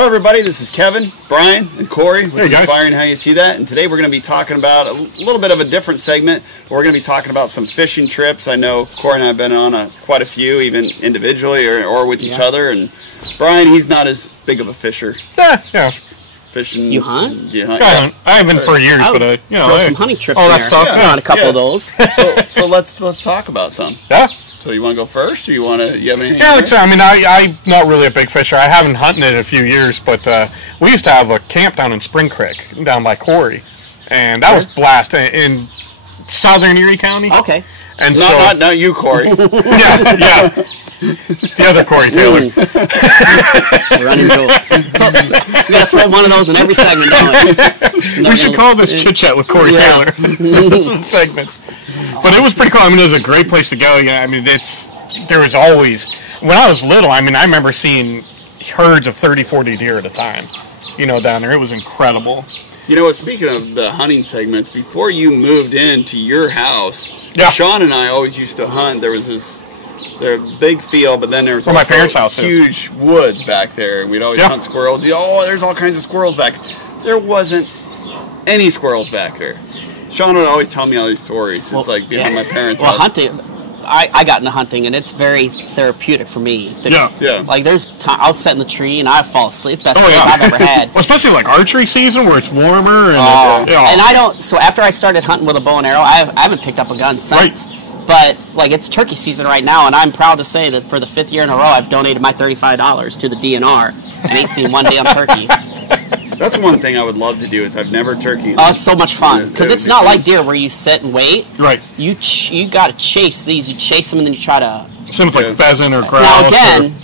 Hello everybody, this is Kevin, Brian, and Corey with Hey guys. Inspiring How You See That, and today we're going to be talking about a little bit of a different segment. We're going to be talking about some fishing trips. I know Corey and I have been on quite a few, even individually or with each other, and Brian, he's not as big of a fisher. Yeah. Fishing. You hunt? You hunt? I haven't for years, but you know, throw some hunting trips all in that there. stuff. Yeah, on a couple of those. So let's talk about some. Yeah. So you want to go first, or you have anything? Yeah, I mean, I'm not really a big fisher. I haven't hunted in a few years, but we used to have a camp down in Spring Creek, down by Corey, and that was blast in southern Erie County. Okay. And Not you, Corey. yeah. The other Corey Taylor. Running joke. We gotta throw one of those in every segment. We should call this Chit Chat with Corey Taylor. This is segments. But it was pretty cool. I mean, it was a great place to go. Yeah, I mean, there was always, when I was little, I mean, I remember seeing herds of 30, 40 deer at a time, down there. It was incredible. You know what, speaking of the hunting segments, before you moved into your house, Yeah. Sean and I always used to hunt. There was this big field, but then there was Where my parents' house is. huge woods back there. We'd always hunt squirrels. There's all kinds of squirrels back. There wasn't any squirrels back there. Sean would always tell me all these stories. It's like behind my parents' house. Hunting, I got into hunting, and it's very therapeutic for me. Yeah. Like, there's time, I'll sit in the tree, and I fall asleep. Best Oh, sleep yeah. I've ever had. Well, especially like archery season where it's warmer. And And I don't, so after I started hunting with a bow and arrow, I haven't picked up a gun since. Right. But, like, it's turkey season right now, and I'm proud to say that for the 5th year in a row, I've donated my $35 to the DNR and ain't seen one damn turkey. That's one thing I would love to do is I've never turkeyed. Oh, it's so much fun. Because it's not like deer where you sit and wait. Right. You got to chase these. You chase them and then you try to... Seems like pheasant or grouse. Now, again,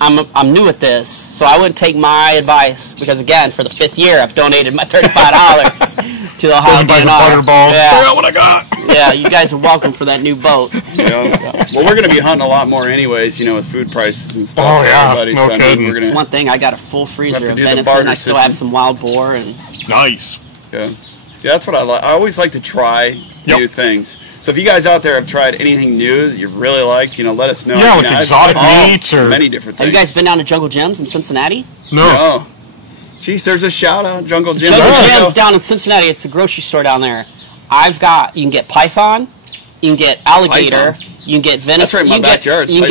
I'm new at this, so I wouldn't take my advice because, again, for the 5th year, I've donated my $35 to the Ohio buy the DNR. butterball. Yeah. Figure out what I got. Yeah, you guys are welcome for that new boat. Well, we're going to be hunting a lot more anyways, with food prices and stuff. Oh, yeah. Everybody. No kidding. We're gonna, It's one thing. I got a full freezer to of do the venison. barter I still system. have some wild boar. And Nice. Yeah, that's what I like. I always like to try new things. So if you guys out there have tried anything new that you really like, let us know. Yeah, like exotic meats or many different things. have you guys been down to Jungle Gyms in Cincinnati? No. Jeez, there's a shout out, Jungle Gym. Jungle Gyms down in Cincinnati. It's a grocery store down there. You can get python, you can get alligator, you can get venison. That's right in my backyard. You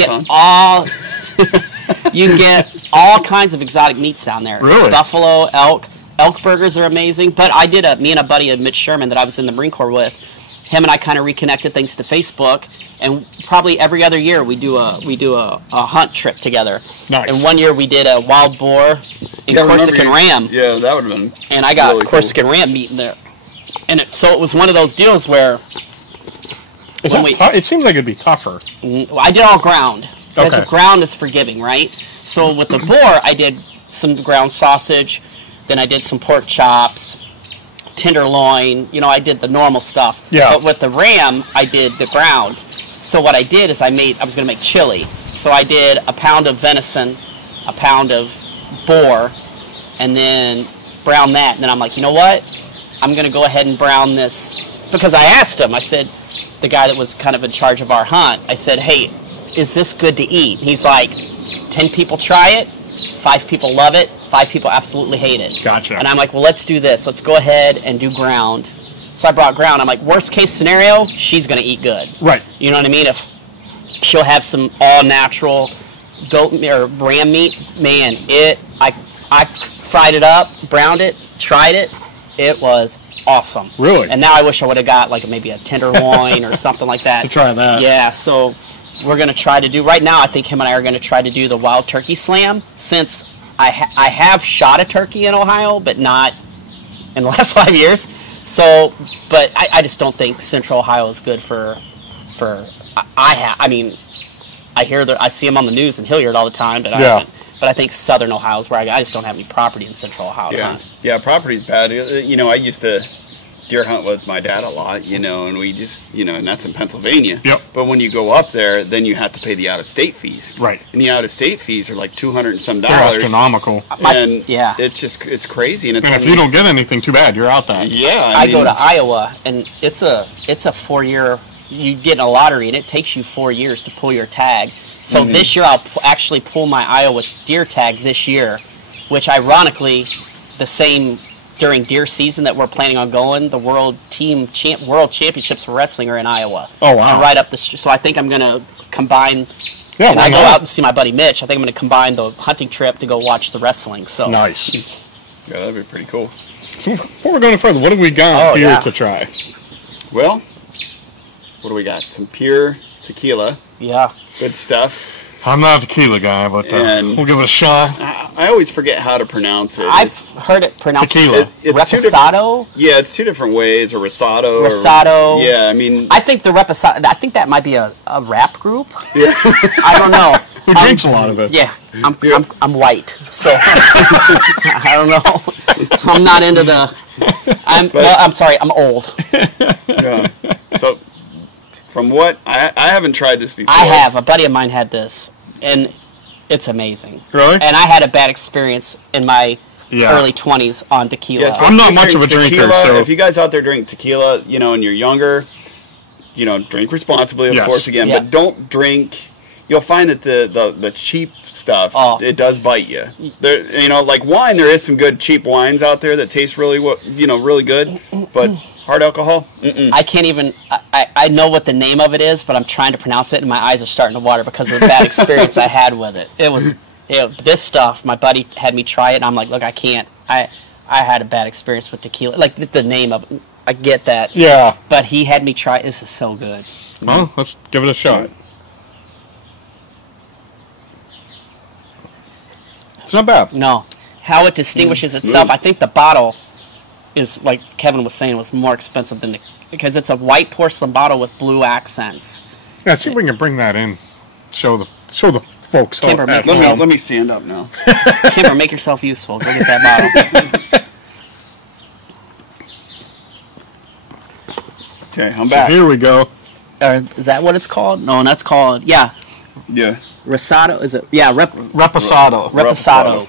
can get all kinds of exotic meats down there. Really? Buffalo, elk. Elk burgers are amazing. But me and a buddy, Mitch Sherman, that I was in the Marine Corps with, him and I kind of reconnected thanks to Facebook, and probably every other year we do a hunt trip together. Nice. And one year we did a wild boar and Corsican ram. Yeah, that would have been. And I got really Corsican ram meat in there. And so it was one of those deals where It seems like it'd be tougher. I did all ground. Because the ground is forgiving, right? So with the boar, I did some ground sausage, then I did some pork chops, tenderloin, I did the normal stuff. Yeah. But with the ram, I did the ground. So what I did is I was going to make chili. So I did a pound of venison, a pound of boar, and then brown that. And then I'm like, you know what? I'm going to go ahead and brown this. Because I asked him, I said, the guy that was kind of in charge of our hunt, I said, hey, is this good to eat? He's like, 10 people try it, 5 people love it, 5 people absolutely hate it. Gotcha. And I'm like, well, let's do this. Let's go ahead and do ground. So I brought ground. I'm like, worst case scenario, she's going to eat good. Right. You know what I mean? If she'll have some all natural goat or ram meat, man, I fried it up, browned it, tried it. It was awesome. Really? And now I wish I would have got like maybe a tenderloin or something like that. To try that. Yeah, so we're going to try to do, right now I think him and I are going to try to do the wild turkey slam, since I have shot a turkey in Ohio, but not in the last 5 years. So, but I just don't think Central Ohio is good I see him on the news in Hilliard all the time, but I haven't. But I think Southern Ohio is where I just don't have any property in Central Ohio to hunt. Yeah, property's bad. I used to deer hunt with my dad a lot, and we just, and that's in Pennsylvania. Yep. But when you go up there, then you have to pay the out-of-state fees. Right. And the out-of-state fees are like $200 and some. They're astronomical. And it's crazy. And if you don't get anything, too bad. You're out there. Yeah. I go to Iowa, and it's a 4-year. You get in a lottery, and it takes you 4 years to pull your tag. So this year, I'll actually pull my Iowa deer tag this year, which ironically, the same during deer season that we're planning on going, the world championships for wrestling are in Iowa. Oh, wow. And right up the street. So I think I'm going to combine. Yeah, and I go out and see my buddy Mitch. I think I'm going to combine the hunting trip to go watch the wrestling. So nice. Yeah, that'd be pretty cool. So before we go any further, what have we got here to try? Well, what do we got? Some pure tequila. Yeah. Good stuff. I'm not a tequila guy, but we'll give it a shot. I always forget how to pronounce it. I've heard it pronounced tequila. reposado. Yeah, it's two different ways, or risotto. Risotto. Yeah, I mean, I think the reposado. I think that might be a rap group. yeah. I don't know. Who drinks a lot of it? Yeah, I'm white, so I don't know. I'm not into the. I'm sorry. I'm old. Yeah. So, from what I haven't tried this before. I have. A buddy of mine had this, and it's amazing. Really? And I had a bad experience in my early 20s on tequila. Yeah, so I'm not much of a drinker, so if you guys out there drink tequila, and you're younger, drink responsibly, of course, again, but don't drink. You'll find that the cheap stuff, it does bite you. There, like wine, there is some good cheap wines out there that taste really, really good, but hard alcohol, I can't even. I know what the name of it is, but I'm trying to pronounce it, and my eyes are starting to water because of the bad experience I had with it. It was this stuff. My buddy had me try it, and I'm like, look, I can't. I had a bad experience with tequila. Like the name of it, I get that. Yeah. But he had me try it. This is so good. Well, let's give it a shot. It's not bad. No. How it distinguishes itself, I think the bottle is, like Kevin was saying, was more expensive than because it's a white porcelain bottle with blue accents. Yeah, see if we can bring that in. Show the folks. Kimber, let me stand up now. Kimber, make yourself useful. Go get that bottle. Okay, I'm back. Here we go. Is that what it's called? No, that's called, yeah. Risotto, is it? Yeah, reposado. Reposado.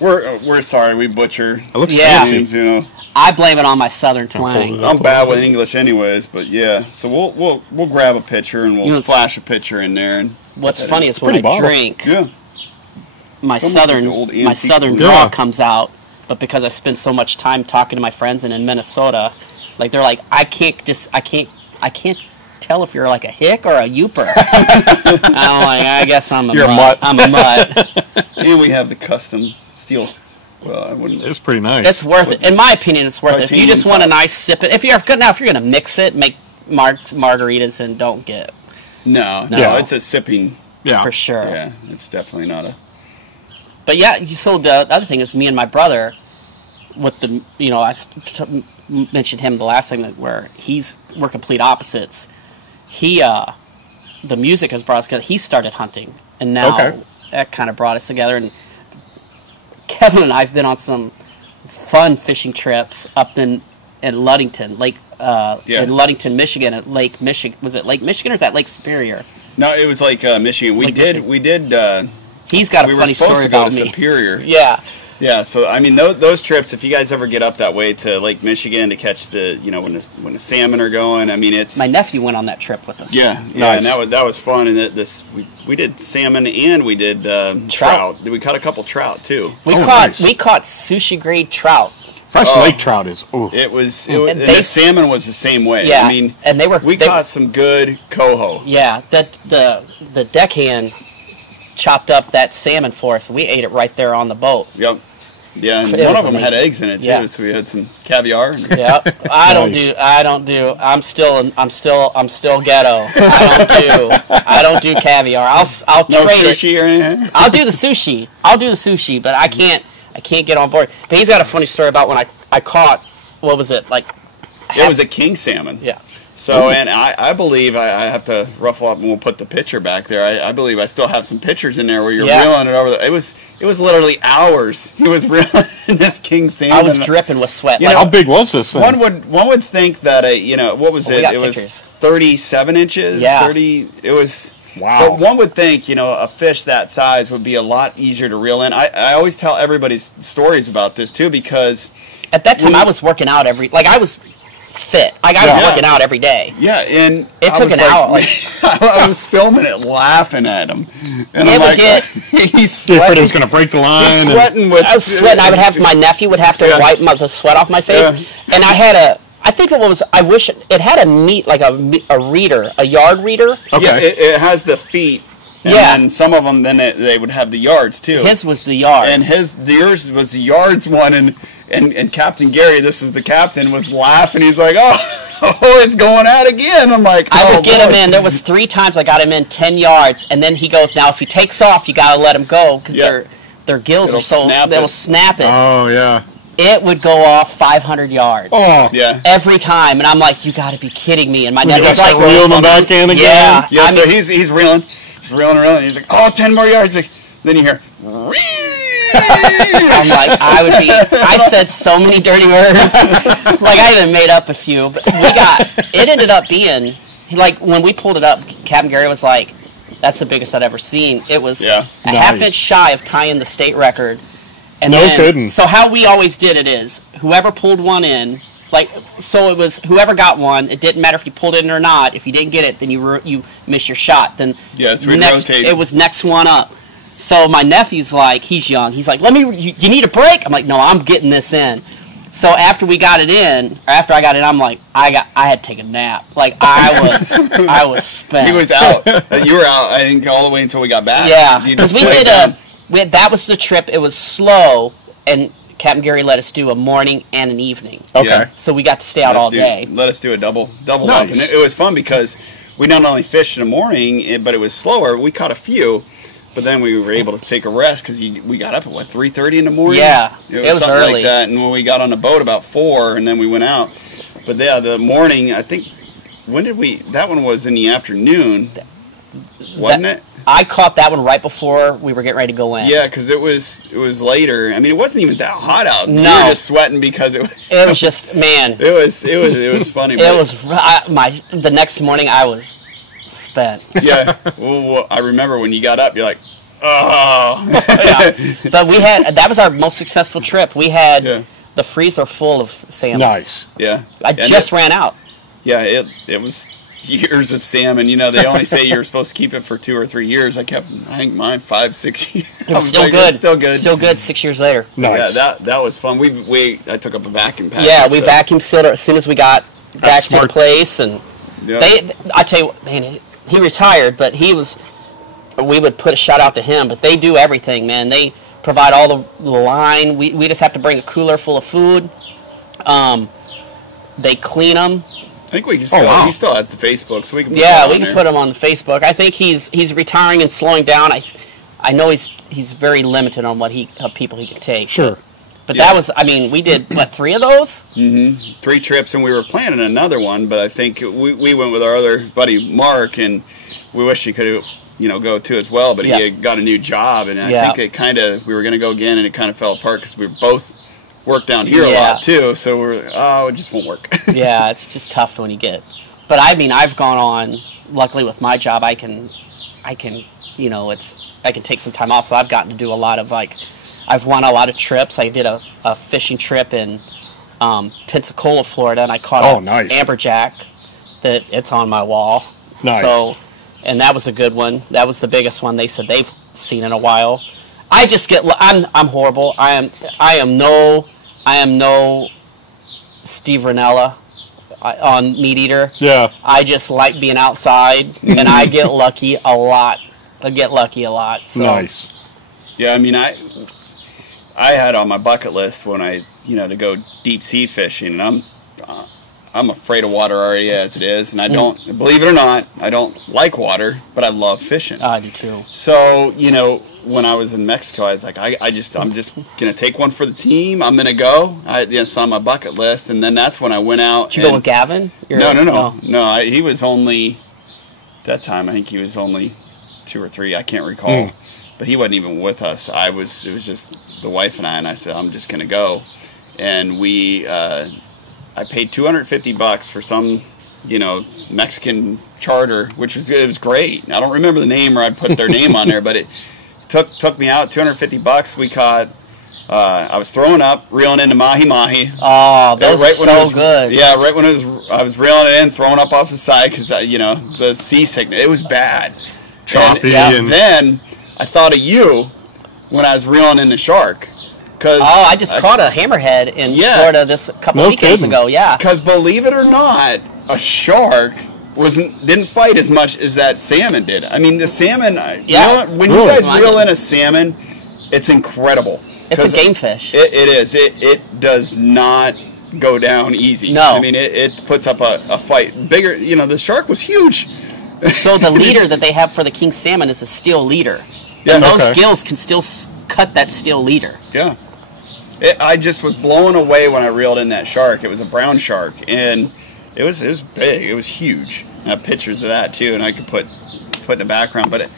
We're sorry, we butcher. It looks fancy. I blame it on my southern twang. I'm bad with English anyways, but yeah. So we'll grab a picture and we'll flash a picture in there. And what's funny is when I drink, my southern draw comes out, but because I spend so much time talking to my friends and in Minnesota, like they're like, I can't tell if you're like a hick or a youper. I'm like, I guess I'm a mutt. I'm a mutt. And we have the custom steel. Well, I wouldn't. It's pretty nice. It's worth it. In my opinion, it's worth it. If you just want a nice sip, if you're gonna mix it, make margaritas and don't get. No, it's a sipping. Yeah, for sure. Yeah, it's definitely not a. But yeah, so the other thing is me and my brother, with the mentioned him the last segment where we're complete opposites. He the music has brought us together. He started hunting, and now that kind of brought us together. And Kevin and I have been on some fun fishing trips up in Ludington, in Ludington, Michigan, at Lake Michigan. Was it Lake Michigan or is that Lake Superior? No, it was like Michigan. We did. He's got a funny story about me. Superior. Yeah. Yeah, so I mean those trips. If you guys ever get up that way to Lake Michigan to catch the when the salmon are going, I mean it's. My nephew went on that trip with us. Yeah, nice. And that was fun. And we did salmon and we did trout. We caught a couple trout too. We caught sushi grade trout. Fresh lake trout is. Ooh. It was. And the salmon was the same way. Yeah, I mean, and we caught some good coho. Yeah, the deckhand chopped up that salmon for us. We ate it right there on the boat. Yep. Yeah, and one of them had eggs in it too, so we had some caviar. Yeah, I don't do. I'm still ghetto. I don't do caviar. I'll no trade sushi it. Or anything? I'll do the sushi, but I can't get on board. But he's got a funny story about when I caught, what was it, like? It was a king salmon. Yeah. So, and I believe I have to ruffle up and we'll put the picture back there. I believe I still have some pictures in there where you're reeling it over. It was literally hours. He was reeling this king salmon. I was dripping with sweat. How big was this thing? One would think that what was it? It was 37 inches. Yeah. 30. It was. Wow. But one would think, a fish that size would be a lot easier to reel in. I always tell everybody stories about this too because at that time I was working out I was fit. Like I was working out every day. Yeah, and it took an hour. Like, I was filming it, laughing at him, and it would get. He's sweating. He was going to break the line. He's sweating. I was sweating. I would have my nephew would have to wipe the sweat off my face, and I had a. I think it was. I wish it had a neat, like a reader, a yard reader. Okay. Yeah, it has the feet. And some of them, then they would have the yards too. His was the yards. And yours was the yards one, and Captain Gary, this was the captain, was laughing. He's like, oh, it's going out again. I'm like, I would get him in. There was 3 times I got him in 10 yards, and then he goes, now if he takes off, you got to let him go because their gills It'll are so they'll snap it. Oh yeah. It would go off 500 yards. Oh yeah. Every time, and I'm like, you got to be kidding me. And my nephew was like, reeling him back in again. Yeah. So he's reeling. He's reeling. He's like, oh, 10 more yards. Like, then you hear. I'm like, I said so many dirty words. Like, I even made up a few. But it ended up being, like, when we pulled it up, Captain Gary was like, that's the biggest I'd ever seen. It was a half inch shy of tying the state record. And no kidding. So how we always did it is, whoever pulled one in, like, so it was whoever got one. It didn't matter if you pulled it in or not. If you didn't get it, then you missed your shot. Then it's rotating. It was next one up. So my nephew's like, he's young. He's like, you need a break? I'm like, no, I'm getting this in. So after we got it in, or after I got it, I'm like, I had to take a nap. Like I was spent. He was out. You were out. I think all the way until we got back. Yeah, because that was the trip. It was slow, and Captain Gary let us do a morning and an evening. Okay. Yeah. So we got to stay out all day. Let us do a double up. Nice. And it was fun because we not only fished in the morning, but it was slower. We caught a few, but then we were able to take a rest because we got up at, 3:30 in the morning? Yeah, it was something early. like that. And when we got on the boat about 4, and then we went out. But yeah, the morning, I think, that one was in the afternoon, wasn't it? I caught that one right before we were getting ready to go in. Yeah, because it was later. I mean, it wasn't even that hot out. No. We were just sweating because it was. It was just, man. It was funny. It was the next morning I was spent. Yeah. Well, I remember when you got up, you're like, oh. Yeah. But that was our most successful trip. We had the freezer full of salmon. Nice. Yeah. I just ran out. Yeah, it was years of salmon. You know, they only say you're supposed to keep it for 2 or 3 years. I think mine 5, 6 years. It was still good. Still good. Still good 6 years later. Nice. Yeah, that was fun. I took up a vacuum package. Yeah, we vacuum sealed it as soon as we got back to the place, and I tell you what, man, he retired, but we would put a shout out to him, but they do everything, man. They provide all the line. We just have to bring a cooler full of food. They clean them. I think we can he still has the Facebook, so we can put we can put him on the Facebook. I think he's retiring and slowing down. I know he's very limited on people he can take. Sure. But that was, we did, 3 of those? Mm-hmm. 3 trips, and we were planning another one, but I think we went with our other buddy, Mark, and we wish he could go too as well, but he had got a new job, and I think we were going to go again, and it kind of fell apart because we both work down here a lot too, so it just won't work. Yeah, it's just tough when you get. But I've gone on. Luckily, with my job, I can take some time off. So I've gotten to do a lot of I've won a lot of trips. I did a fishing trip in Pensacola, Florida, and I caught an amberjack that it's on my wall. Nice. So, and that was a good one. That was the biggest one they said they've seen in a while. I just I'm horrible. I am no Steve Ranella on Meat Eater. Yeah. I just like being outside, and I get lucky a lot. So. Nice. Yeah, I had on my bucket list when to go deep sea fishing, and I'm afraid of water already as it is, and I don't, believe it or not, I don't like water, but I love fishing. I do too. So, when I was in Mexico, I was like, I'm just going to take one for the team. I'm going to go. It's on my bucket list, and then that's when I went out. Did you go with Gavin? No. He was only, that time, I think he was only 2 or 3. I can't recall. But he wasn't even with us. It was just the wife and I said, I'm just going to go. And I paid $250 for some, Mexican charter, which was great. I don't remember the name, or I'd put their name on there, but it took me out $250. We caught I was throwing up, reeling into mahi-mahi. Oh, those are so good. Yeah, right when I was reeling it in, throwing up off the side because, you know, the seasickness, it was bad. Choppy. And then I thought of you when I was reeling in the shark. I just caught a hammerhead in Florida this couple weekends ago. Yeah. Because believe it or not, a shark didn't fight as much as that salmon did. I mean, the salmon. You know, when you guys reel in a salmon, it's incredible. It's a game fish. It is. It does not go down easy. No. I mean, it puts up a fight. Bigger. You know, the shark was huge. So the leader that they have for the king salmon is a steel leader. Yeah. And those gills can still cut that steel leader. Yeah. I just was blown away when I reeled in that shark. It was a brown shark, and it was big. It was huge. I have pictures of that too, and I could put in the background. But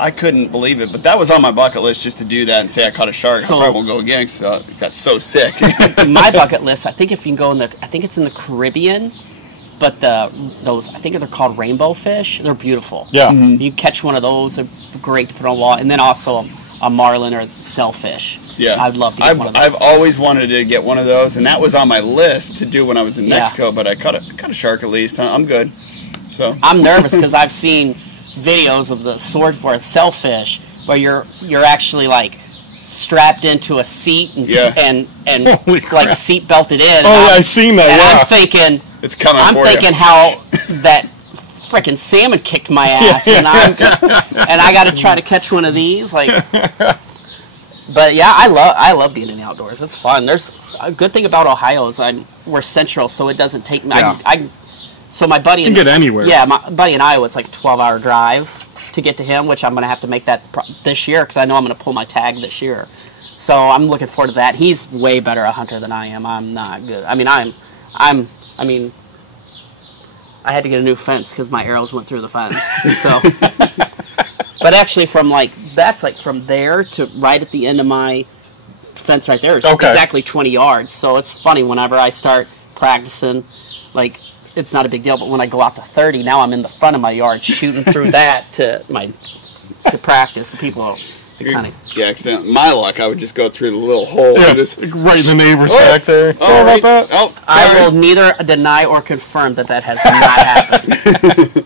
I couldn't believe it. But that was on my bucket list, just to do that and say I caught a shark. So, I probably won't go again because I got so sick. My bucket list, I think if you can go I think it's in the Caribbean, but those, I think they're called rainbowfish. They're beautiful. Yeah. You catch one of those, they're great to put on a wall, and then also a marlin or sailfish. Yeah, I'd love to get one of those. I've always wanted to get one of those, and that was on my list to do when I was in Mexico. But I caught a shark at least. I'm good. So I'm nervous because I've seen videos of the sword for a sailfish where you're actually like strapped into a seat and like seat belted in. Oh, I've seen that. And I'm thinking it's coming. How that freaking salmon kicked my ass, and I got to try to catch one of these, like. But yeah, I love being in the outdoors. It's fun. There's a good thing about Ohio is we're central, so it doesn't take me. So my buddy, you can get anywhere. Yeah, my buddy in Iowa, it's like a 12-hour drive to get to him, which I'm going to have to make that this year because I know I'm going to pull my tag this year. So I'm looking forward to that. He's way better a hunter than I am. I'm not good. I mean, I had to get a new fence because my arrows went through the fence. So. But actually, that's from there to right at the end of my fence right there is exactly 20 yards. So it's funny whenever I start practicing, like it's not a big deal. But when I go out to 30, now I'm in the front of my yard shooting through that to practice. People kind of accident. My luck, I would just go through the little hole. Yeah, just right in the neighbor's back there. Oh, about that? Oh, I will neither deny or confirm that has not happened.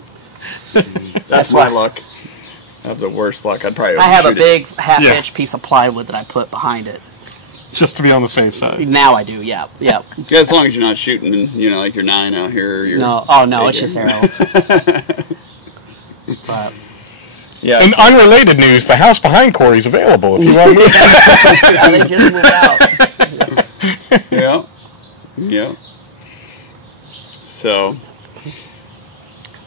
That's my luck. I have the worst luck. I'd probably. I have a big half-inch piece of plywood that I put behind it. Just to be on the safe side. Now I do, yeah. Yeah, as long as you're not shooting, like your 9 out here. Or no, it's just arrow. But yeah. In unrelated news, the house behind Corey's available if you want to move. Yeah, they just moved out. Yeah. So.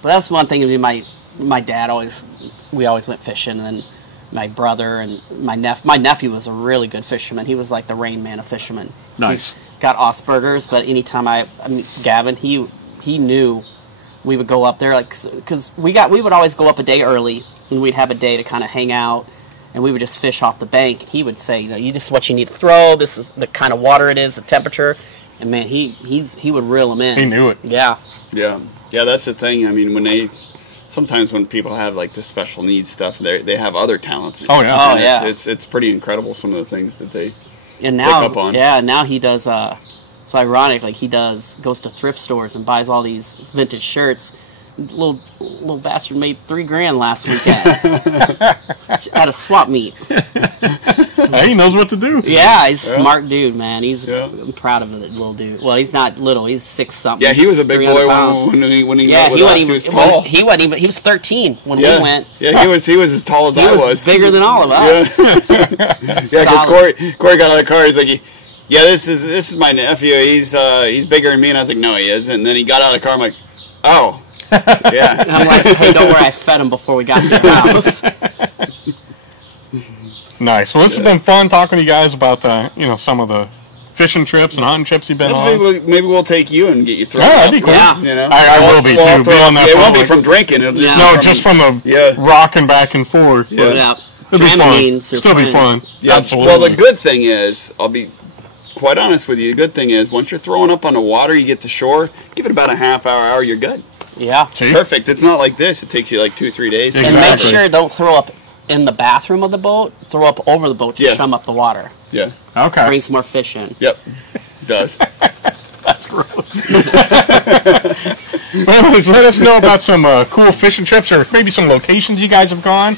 But that's one thing. My dad we always went fishing, and then my brother and my nephew was a really good fisherman. He was like the Rain Man of fishermen. Nice. He's got Asperger's, but anytime Gavin, he knew we would go up there, like, because we would always go up a day early, and we'd have a day to kind of hang out, and we would just fish off the bank. He would say, this is what you need to throw. This is the kind of water it is, the temperature, and man, he would reel them in. He knew it. Yeah. Yeah. That's the thing. I mean, sometimes when people have like the special needs stuff, they have other talents. Oh yeah. Yeah. It's pretty incredible some of the things that they and now, pick up on. Yeah, now he does. It's ironic. Like goes to thrift stores and buys all these vintage shirts. Little bastard made $3,000 last weekend at a swap meet. Hey, he knows what to do. Yeah, he's a smart dude, man. I'm proud of the little dude. Well, he's not little. He's 6 something. Yeah, he was a big boy when he went with us. He was tall. He wasn't even. He was 13 when we went. Yeah, he was as tall as I was. He was bigger than all of us. Yeah, because Corey got out of the car. He's like, yeah, this is my nephew. He's bigger than me, and I was like, no, he is. And then he got out of the car. I'm like, oh. Yeah. And I'm like, hey, don't worry, I fed him before we got to your house. Nice. Well, this has been fun talking to you guys about some of the fishing trips and hunting trips you've been on. Maybe we'll take you and get you thrown. Yeah, that'd be cool. Yeah. I will be too. It won't be from drinking. It'll just from the rocking back and forth. Yeah. It'll be fun. Still be fun. Yeah. Absolutely. Well, the good thing is, I'll be quite honest with you. The good thing is, once you're throwing up on the water, you get to shore. Give it about a half hour, you're good. Yeah. See? Perfect. It's not like this. It takes you like 2-3 days. And make sure don't throw up in the bathroom of the boat, throw up over the boat to chum up the water. Yeah. Okay. Brings more fish in. Yep. It does. That's gross. Well, anyways, let us know about some cool fishing trips or maybe some locations you guys have gone.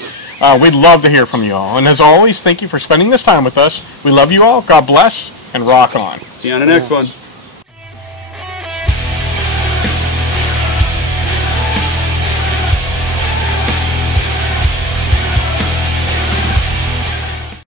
We'd love to hear from you all. And as always, thank you for spending this time with us. We love you all. God bless, and rock on. See you on the next one.